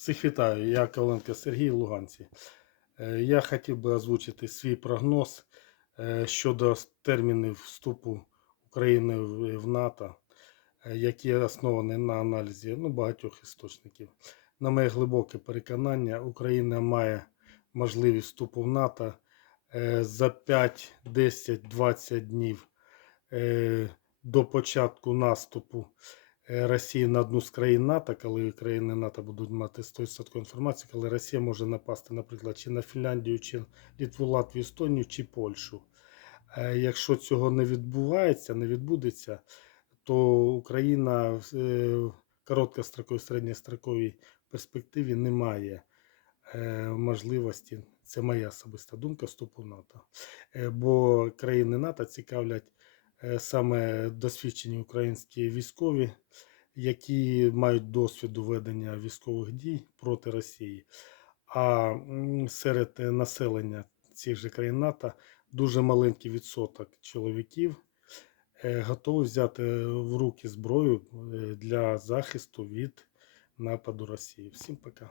Всіх вітаю, я Коваленко Сергій Луганці. Е, Я хотів би озвучити свій прогноз е, щодо термінів вступу України в НАТО, е, які основані на аналізі ну, багатьох істочників. На моє глибоке переконання, Україна має можливість вступу в НАТО за 5, 10, 20 днів до початку наступу Росії на одну з країн НАТО, коли країни НАТО будуть мати 100% інформації, коли Росія може напасти, наприклад, чи на Фінляндію, чи Літву, Латвію, Естонію, чи Польщу. Е, Якщо цього не відбувається, не відбудеться, то Україна в е, короткостроковій, середньостроковій перспективі не має е, можливості, це моя особиста думка, вступу в НАТО. Е, Бо країни НАТО цікавлять е, саме досвідчені українські військові, які мають досвід ведення військових дій проти Росії. А серед е, населення цих же країн НАТО дуже маленький відсоток чоловіків е, готові взяти в руки зброю е, для захисту від нападу Росії. Всім пока.